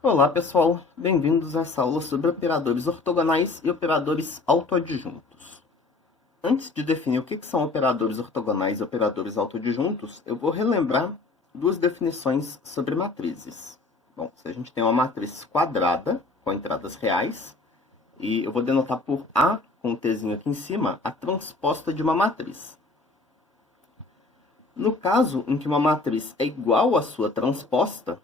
Olá pessoal, bem-vindos a essa aula sobre operadores ortogonais e operadores autoadjuntos. Antes de definir o que são operadores ortogonais e operadores autoadjuntos, eu vou relembrar duas definições sobre matrizes. Bom, se a gente tem uma matriz quadrada com entradas reais, e eu vou denotar por A, com o Tzinho aqui em cima, a transposta de uma matriz. No caso em que uma matriz é igual à sua transposta,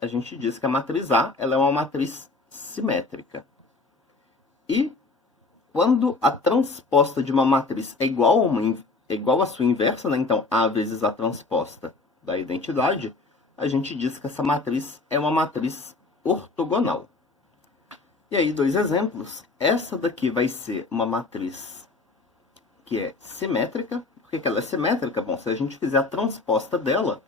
a gente diz que a matriz A ela é uma matriz simétrica. E quando a transposta de uma matriz é igual à sua inversa, né? Então A vezes a transposta da identidade, a gente diz que essa matriz é uma matriz ortogonal. E aí, dois exemplos. Essa daqui vai ser uma matriz que é simétrica. Por que ela é simétrica? Bom, se a gente fizer a transposta dela,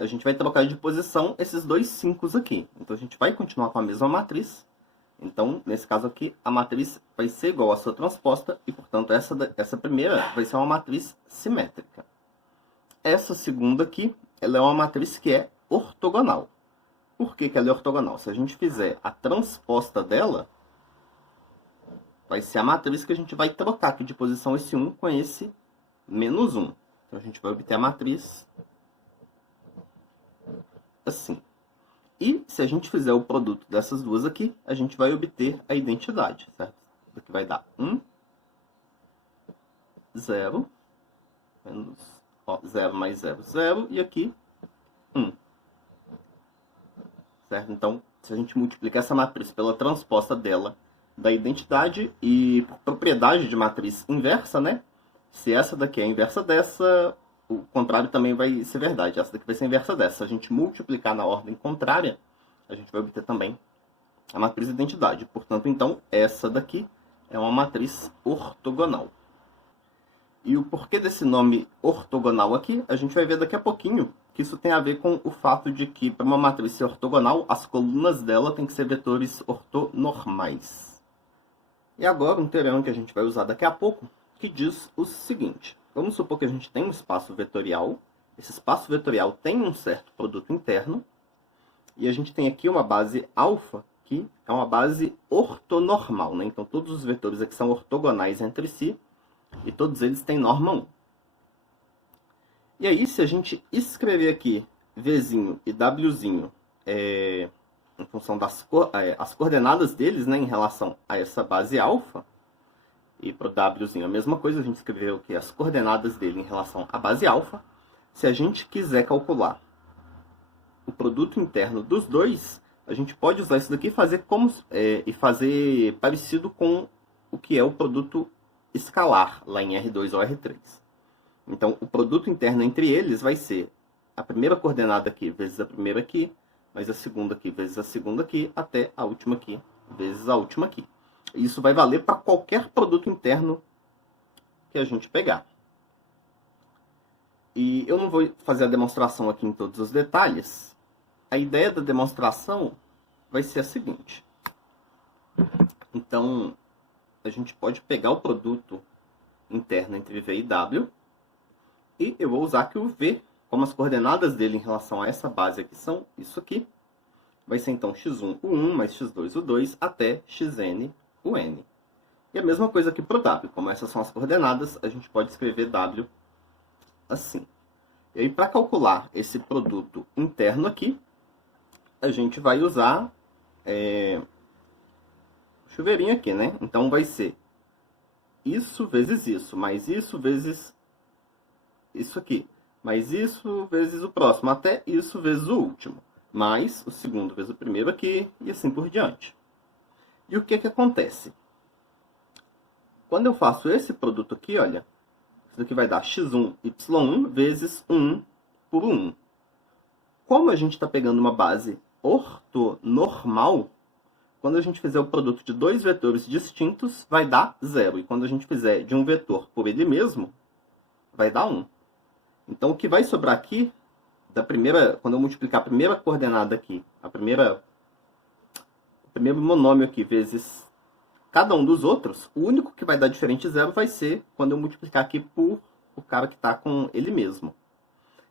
a gente vai trocar de posição esses dois 5 aqui. Então, a gente vai continuar com a mesma matriz. Então, nesse caso aqui, a matriz vai ser igual à sua transposta. E, portanto, essa primeira vai ser uma matriz simétrica. Essa segunda aqui, ela é uma matriz que é ortogonal. Por que ela é ortogonal? Se a gente fizer a transposta dela, vai ser a matriz que a gente vai trocar aqui de posição esse 1 com esse menos 1. Então, a gente vai obter a matriz assim. E se a gente fizer o produto dessas duas aqui, a gente vai obter a identidade, certo? Isso aqui vai dar 1, 0, menos, 0 mais 0, 0, e aqui 1. Certo? Então, se a gente multiplicar essa matriz pela transposta dela da identidade e por propriedade de matriz inversa, né? Se essa daqui é a inversa dessa, o contrário também vai ser verdade. Essa daqui vai ser a inversa dessa. Se a gente multiplicar na ordem contrária, a gente vai obter também a matriz identidade. Portanto, então, essa daqui é uma matriz ortogonal. E o porquê desse nome ortogonal aqui, a gente vai ver daqui a pouquinho, que isso tem a ver com o fato de que, para uma matriz ser ortogonal, as colunas dela têm que ser vetores ortonormais. E agora, um teorema que a gente vai usar daqui a pouco, que diz o seguinte. Vamos supor que a gente tem um espaço vetorial. Esse espaço vetorial tem um certo produto interno. E a gente tem aqui uma base alfa, que é uma base ortonormal, né? Então, todos os vetores aqui são ortogonais entre si. E todos eles têm norma 1. E aí, se a gente escrever aqui Vzinho e Wzinho em função das as coordenadas deles, né, em relação a essa base alfa, e para o Wzinho a mesma coisa, a gente escreveu aqui as coordenadas dele em relação à base alfa. Se a gente quiser calcular o produto interno dos dois, a gente pode usar isso daqui e fazer parecido com o que é o produto escalar lá em R2 ou R3. Então, o produto interno entre eles vai ser a primeira coordenada aqui vezes a primeira aqui, mais a segunda aqui vezes a segunda aqui, até a última aqui vezes a última aqui. Isso vai valer para qualquer produto interno que a gente pegar. E eu não vou fazer a demonstração aqui em todos os detalhes. A ideia da demonstração vai ser a seguinte. Então, a gente pode pegar o produto interno entre V e W, e eu vou usar aqui o V, como as coordenadas dele em relação a essa base aqui são isso aqui, vai ser então x1 o 1 mais x2 o 2 até xn o n. E a mesma coisa aqui para o W, como essas são as coordenadas, a gente pode escrever W assim. E aí, para calcular esse produto interno aqui, a gente vai usar chuveirinho aqui, né? Então, vai ser isso vezes isso, mais isso vezes isso aqui, mais isso vezes o próximo, até isso vezes o último, mais o segundo vezes o primeiro aqui, e assim por diante. E o que acontece? Quando eu faço esse produto aqui, olha, isso aqui vai dar x1, y1 vezes 1 por 1. Como a gente está pegando uma base ortonormal, quando a gente fizer o produto de dois vetores distintos, vai dar 0. E quando a gente fizer de um vetor por ele mesmo, vai dar 1. Então, o que vai sobrar aqui, quando eu multiplicar a primeira coordenada aqui, o primeiro monômio aqui, vezes cada um dos outros, o único que vai dar diferente de 0 vai ser quando eu multiplicar aqui por o cara que está com ele mesmo.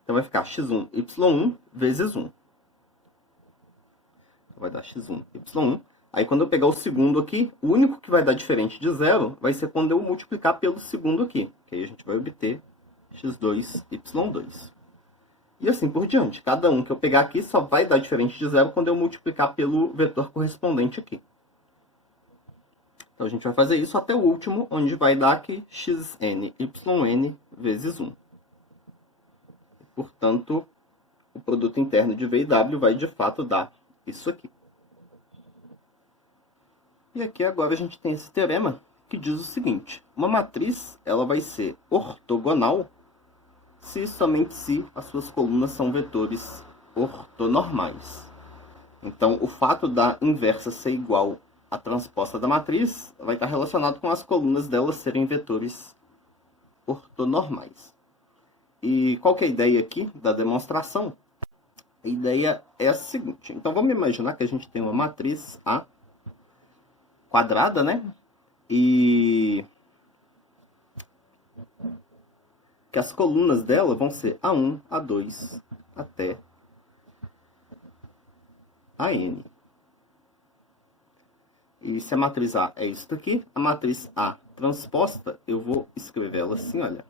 Então, vai ficar x1, y1 vezes 1. vai dar x1, y1. Aí quando eu pegar o segundo aqui, o único que vai dar diferente de zero vai ser quando eu multiplicar pelo segundo aqui. Que aí a gente vai obter x2, y2. E assim por diante. Cada um que eu pegar aqui só vai dar diferente de zero quando eu multiplicar pelo vetor correspondente aqui. Então a gente vai fazer isso até o último, onde vai dar aqui xn, yn vezes 1. Portanto, o produto interno de V e W vai de fato dar isso aqui. E aqui agora a gente tem esse teorema que diz o seguinte: uma matriz ela vai ser ortogonal se e somente se as suas colunas são vetores ortonormais. Então, o fato da inversa ser igual à transposta da matriz vai estar relacionado com as colunas dela serem vetores ortonormais. E qual que é a ideia aqui da demonstração? A ideia é a seguinte. Então, vamos imaginar que a gente tem uma matriz A quadrada, né? E que as colunas dela vão ser A1, A2, até AN. E se a matriz A é isso daqui, a matriz A transposta, eu vou escrever ela assim, olha.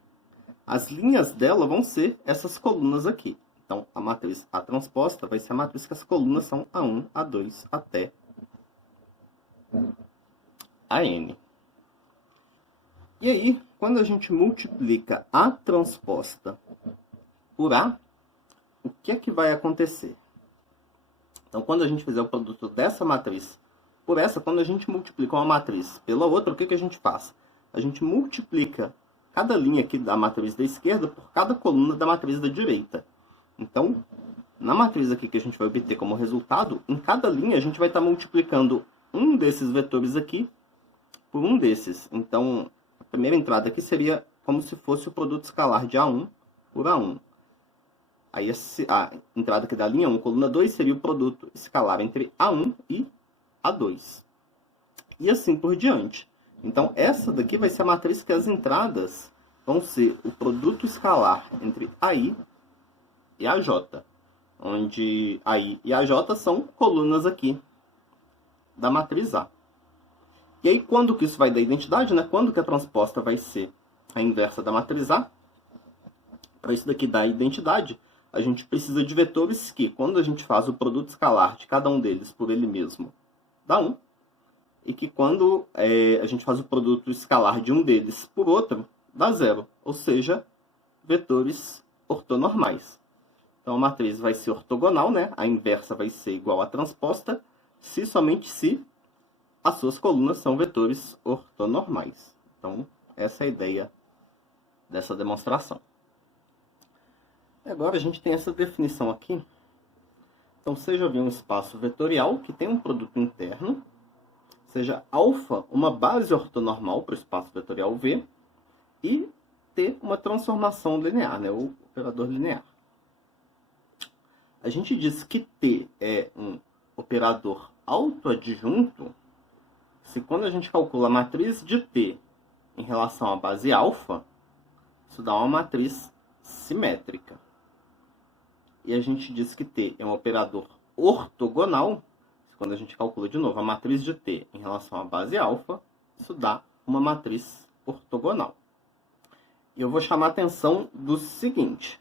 As linhas dela vão ser essas colunas aqui. Então, a matriz A transposta vai ser a matriz que as colunas são A1, A2, até AN. E aí, quando a gente multiplica A transposta por A, o que é que vai acontecer? Então, quando a gente fizer o produto dessa matriz por essa, quando a gente multiplica uma matriz pela outra, o que que a gente faz? A gente multiplica cada linha aqui da matriz da esquerda por cada coluna da matriz da direita. Então, na matriz aqui que a gente vai obter como resultado, em cada linha a gente vai estar multiplicando um desses vetores aqui por um desses. Então, a primeira entrada aqui seria como se fosse o produto escalar de A1 por A1. Aí a entrada aqui da linha 1, coluna 2, seria o produto escalar entre A1 e A2. E assim por diante. Então, essa daqui vai ser a matriz que as entradas vão ser o produto escalar entre AI e AJ. Onde AI e AJ são colunas aqui da matriz A. E aí, quando que isso vai dar identidade, né? Quando que a transposta vai ser a inversa da matriz A? Para isso daqui dar identidade, a gente precisa de vetores que, quando a gente faz o produto escalar de cada um deles por ele mesmo, dá 1. E que quando a gente faz o produto escalar de um deles por outro, dá 0. Ou seja, vetores ortonormais. Então, a matriz vai ser ortogonal, né? A inversa vai ser igual à transposta, se somente se as suas colunas são vetores ortonormais. Então, essa é a ideia dessa demonstração. Agora, a gente tem essa definição aqui. Então, seja V um espaço vetorial que tem um produto interno, seja alfa uma base ortonormal para o espaço vetorial V, e T uma transformação linear, né? O operador linear. A gente diz que T é um operador autoadjunto se quando a gente calcula a matriz de T em relação à base alfa, isso dá uma matriz simétrica. E a gente diz que T é um operador ortogonal se quando a gente calcula de novo a matriz de T em relação à base alfa, isso dá uma matriz ortogonal. E eu vou chamar a atenção do seguinte: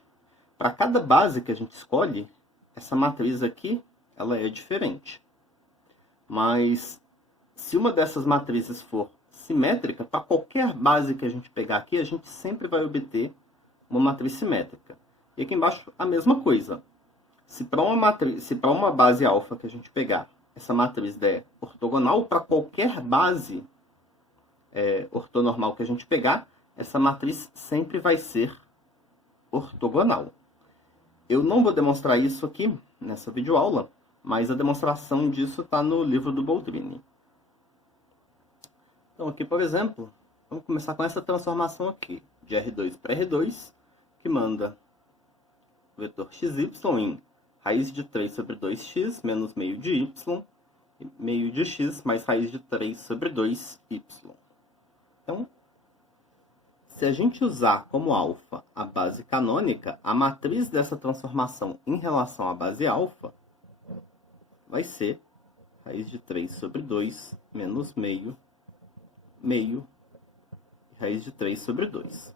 para cada base que a gente escolhe, essa matriz aqui ela é diferente. Mas se uma dessas matrizes for simétrica, para qualquer base que a gente pegar aqui, a gente sempre vai obter uma matriz simétrica. E aqui embaixo a mesma coisa. Se para uma base alfa que a gente pegar, essa matriz der ortogonal, para qualquer base ortonormal que a gente pegar, essa matriz sempre vai ser ortogonal. Eu não vou demonstrar isso aqui nessa videoaula, mas a demonstração disso está no livro do Boldrini. Então aqui, por exemplo, vamos começar com essa transformação aqui, de R2 para R2, que manda o vetor xy em raiz de 3 sobre 2x menos meio de y, e meio de x mais raiz de 3 sobre 2y. Então, se a gente usar como alfa a base canônica, a matriz dessa transformação em relação à base alfa vai ser raiz de 3 sobre 2, menos meio, meio, raiz de 3 sobre 2.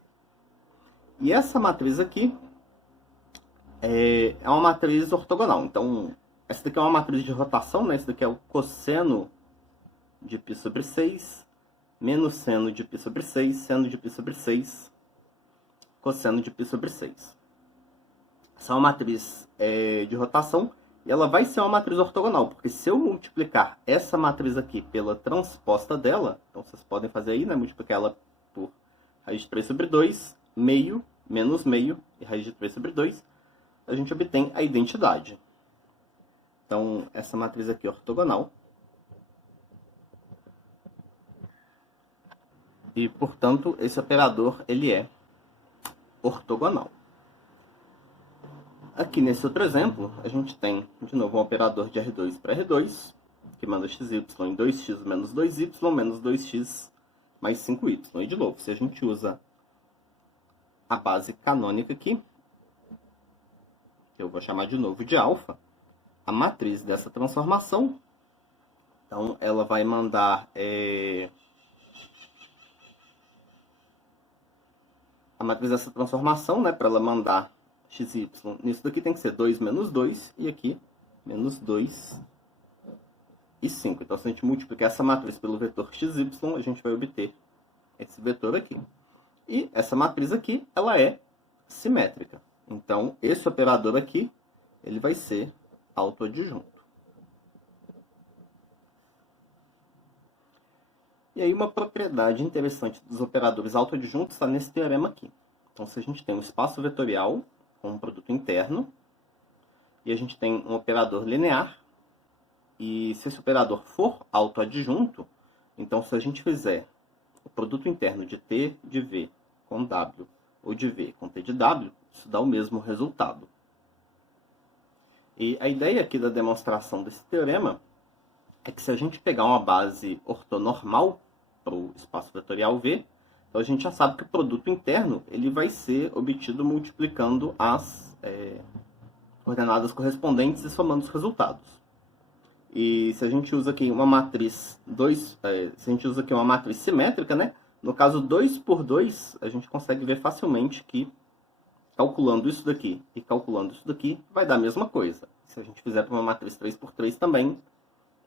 E essa matriz aqui é uma matriz ortogonal. Então, essa daqui é uma matriz de rotação, né? Esse daqui é o cosseno de π sobre 6, menos seno de π sobre 6, seno de π sobre 6, cosseno de π sobre 6. Essa é uma matriz de rotação e ela vai ser uma matriz ortogonal, porque se eu multiplicar essa matriz aqui pela transposta dela, então vocês podem fazer aí, né? Multiplicar ela por raiz de 3 sobre 2, meio, menos meio, e raiz de 3 sobre 2, a gente obtém a identidade. Então, essa matriz aqui é ortogonal. E, portanto, esse operador ele é ortogonal. Aqui nesse outro exemplo, a gente tem, de novo, um operador de R2 para R2, que manda xy em 2x menos 2y menos 2x mais 5y. E, de novo, se a gente usa a base canônica aqui, que eu vou chamar de novo de alfa, a matriz dessa transformação, então ela vai mandar a matriz dessa transformação, né, para ela mandar xy, nisso daqui tem que ser 2 menos 2, e aqui menos 2 e 5. Então, se a gente multiplicar essa matriz pelo vetor xy, a gente vai obter esse vetor aqui. E essa matriz aqui, ela é simétrica. Então, esse operador aqui, ele vai ser autoadjunto. E aí, uma propriedade interessante dos operadores autoadjuntos está nesse teorema aqui. Então, se a gente tem um espaço vetorial com um produto interno, e a gente tem um operador linear, e se esse operador for autoadjunto, então se a gente fizer o produto interno de T de V com W, ou de V com T de W, isso dá o mesmo resultado. E a ideia aqui da demonstração desse teorema é que se a gente pegar uma base ortonormal para o espaço vetorial V, então a gente já sabe que o produto interno ele vai ser obtido multiplicando as coordenadas correspondentes e somando os resultados. E se a gente usa aqui uma matriz se a gente usa aqui uma matriz simétrica, né? No caso 2 por 2, a gente consegue ver facilmente que calculando isso daqui e calculando isso daqui vai dar a mesma coisa. Se a gente fizer para uma matriz 3 por 3 também,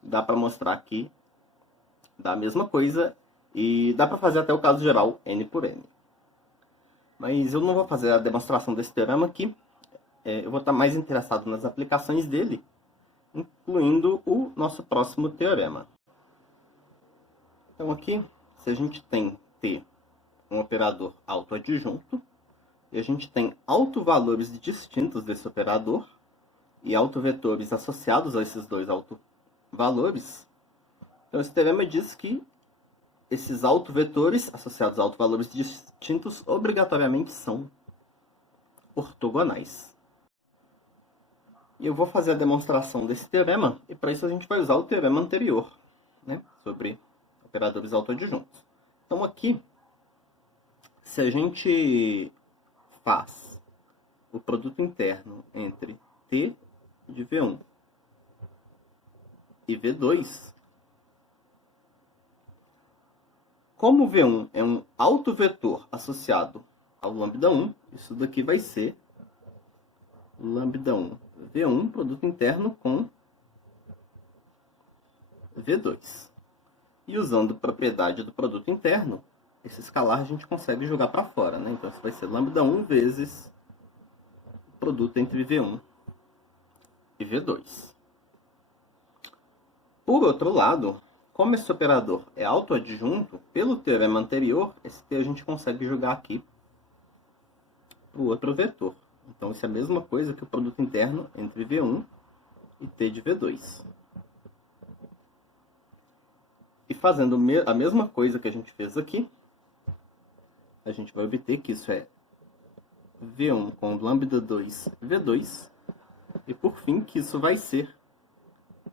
dá para mostrar que dá a mesma coisa e dá para fazer até o caso geral n por n. Mas eu não vou fazer a demonstração desse teorema aqui. Eu vou estar mais interessado nas aplicações dele, incluindo o nosso próximo teorema. Então aqui, se a gente tem T, um operador autoadjunto, e a gente tem autovalores distintos desse operador, e autovetores associados a esses dois autovalores, então esse teorema diz que esses autovetores associados a autovalores distintos obrigatoriamente são ortogonais. E eu vou fazer a demonstração desse teorema, e para isso a gente vai usar o teorema anterior, né, sobre operadores autoadjuntos. Então aqui, se a gente faz o produto interno entre T de V1 e V2, como V1 é um autovetor associado ao lambda1, isso daqui vai ser lambda1 V1, produto interno com V2. E usando a propriedade do produto interno, esse escalar a gente consegue jogar para fora, né? Então isso vai ser lambda1 vezes o produto entre V1 e V2. Por outro lado, como esse operador é autoadjunto, pelo teorema anterior, esse T a gente consegue jogar aqui para o outro vetor. Então, isso é a mesma coisa que o produto interno entre V1 e T de V2. E fazendo a mesma coisa que a gente fez aqui, a gente vai obter que isso é V1 com lambda 2 V2. E, por fim, que isso vai ser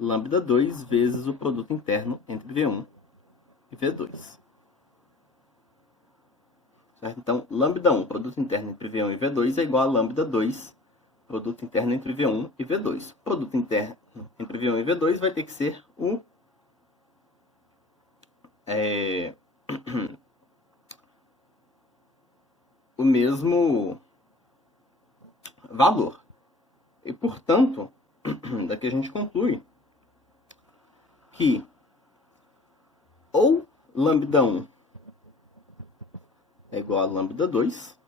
lambda 2 vezes o produto interno entre V1 e V2. Certo? Então, lambda 1, produto interno entre V1 e V2, é igual a lambda 2 Produto interno entre V1 e V2. O produto interno entre V1 e V2 vai ter que ser o o mesmo valor. E, portanto, daqui a gente conclui que ou lambda 1 é igual a lambda 2,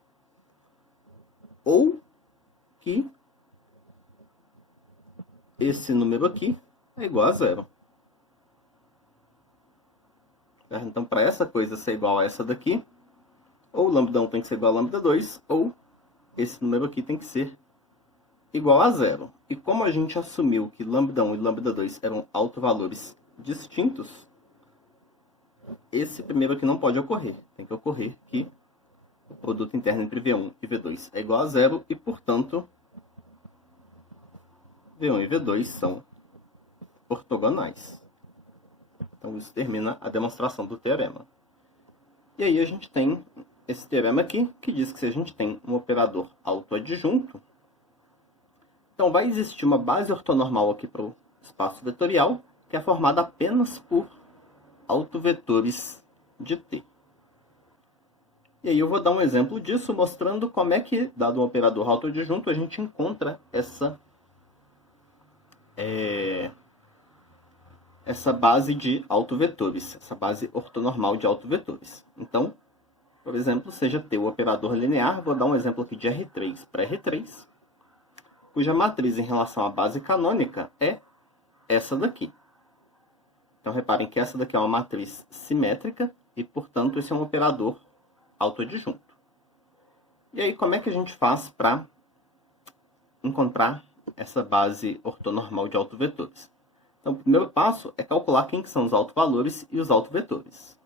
ou que esse número aqui é igual a zero. Então, para essa coisa ser igual a essa daqui, ou lambda 1 tem que ser igual a lambda 2, ou esse número aqui tem que ser igual a zero. E como a gente assumiu que lambda 1 e lambda 2 eram autovalores distintos, esse primeiro aqui não pode ocorrer. Tem que ocorrer que o produto interno entre V1 e V2 é igual a zero e, portanto, V1 e V2 são ortogonais. Então, isso termina a demonstração do teorema. E aí a gente tem esse teorema aqui, que diz que se a gente tem um operador autoadjunto, então vai existir uma base ortonormal aqui para o espaço vetorial, que é formada apenas por autovetores de T. E aí eu vou dar um exemplo disso, mostrando como é que, dado um operador autoadjunto, a gente encontra essa base de autovetores, essa base ortonormal de autovetores. Então, por exemplo, seja T o operador linear, vou dar um exemplo aqui de R3 para R3, cuja matriz em relação à base canônica é essa daqui. Então, reparem que essa daqui é uma matriz simétrica e, portanto, esse é um operador autoadjunto. E aí, como é que a gente faz para encontrar essa base ortonormal de autovetores? Então, o primeiro passo é calcular quem que são os autovalores e os autovetores.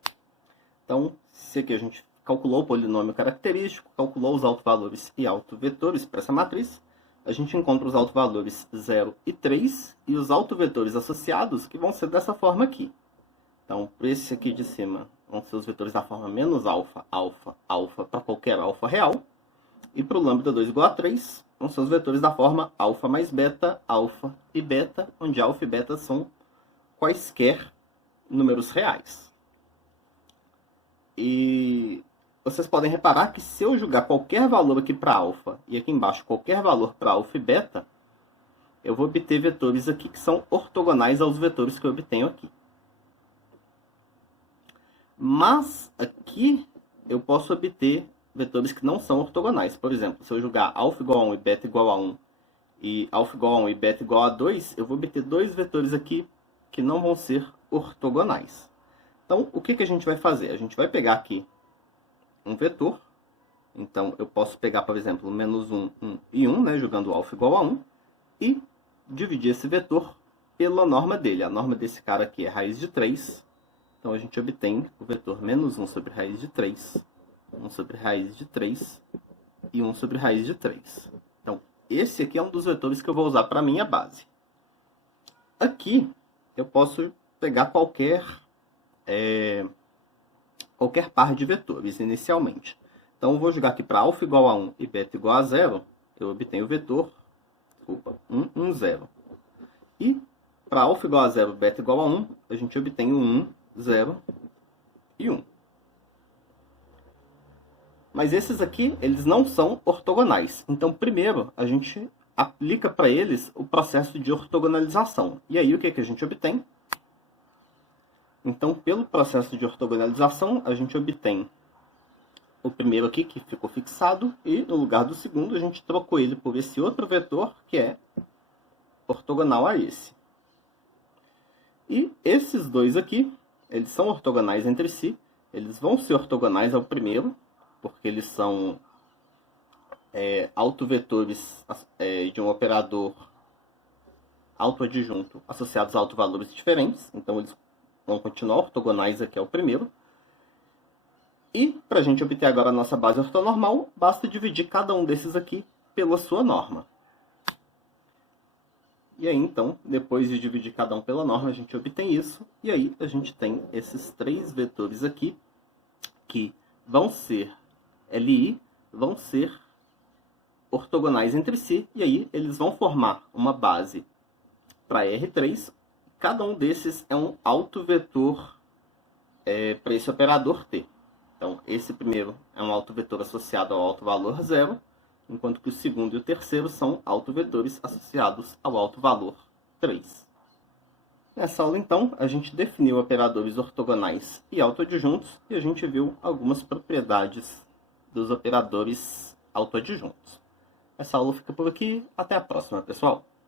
Então, se aqui a gente calculou o polinômio característico, calculou os autovalores e autovetores para essa matriz, a gente encontra os autovalores 0 e 3 e os autovetores associados, que vão ser dessa forma aqui. Então, para esse aqui de cima, vão ser os vetores da forma menos alfa, alfa, alfa, para qualquer alfa real. E para o lambda 2 igual a 3, vão ser os vetores da forma alfa mais beta, alfa e beta, onde alfa e beta são quaisquer números reais. E vocês podem reparar que se eu jogar qualquer valor aqui para alfa e aqui embaixo qualquer valor para alfa e beta, eu vou obter vetores aqui que são ortogonais aos vetores que eu obtenho aqui. Mas aqui eu posso obter vetores que não são ortogonais. Por exemplo, se eu jogar alfa igual a 1 e beta igual a 1 e alfa igual a 1 e beta igual a 2, eu vou obter dois vetores aqui que não vão ser ortogonais. Então, o que a gente vai fazer? A gente vai pegar aqui um vetor. Então, eu posso pegar, por exemplo, menos 1, 1 e 1, né, jogando alfa igual a 1, e dividir esse vetor pela norma dele. A norma desse cara aqui é raiz de 3. Então, a gente obtém o vetor menos 1 sobre raiz de 3, 1 sobre raiz de 3 e 1 sobre raiz de 3. Então, esse aqui é um dos vetores que eu vou usar para a minha base. Aqui, eu posso pegar qualquer par de vetores inicialmente. Então, eu vou jogar aqui para alfa igual a 1 e beta igual a 0, eu obtenho o vetor 1, 1, 0. E para alfa igual a 0, beta igual a 1, a gente obtém o 1, 0 e 1. Mas esses aqui, eles não são ortogonais. Então, primeiro, a gente aplica para eles o processo de ortogonalização. E aí, o que a gente obtém? Então, pelo processo de ortogonalização, a gente obtém o primeiro aqui, que ficou fixado, e no lugar do segundo, a gente trocou ele por esse outro vetor, que é ortogonal a esse. E esses dois aqui, eles são ortogonais entre si, eles vão ser ortogonais ao primeiro, porque eles são autovetores de um operador autoadjunto associados a autovalores diferentes, então eles vão continuar ortogonais aqui ao primeiro. E para a gente obter agora a nossa base ortonormal, basta dividir cada um desses aqui pela sua norma. E aí, então, depois de dividir cada um pela norma, a gente obtém isso. E aí, a gente tem esses três vetores aqui, que vão ser LI, vão ser ortogonais entre si, e aí eles vão formar uma base para R3. Cada um desses é um autovetor para esse operador T. Então, esse primeiro é um autovetor associado ao alto valor 0, enquanto que o segundo e o terceiro são autovetores associados ao alto valor 3. Nessa aula, então, a gente definiu operadores ortogonais e autoadjuntos e a gente viu algumas propriedades dos operadores autoadjuntos. Essa aula fica por aqui. Até a próxima, pessoal!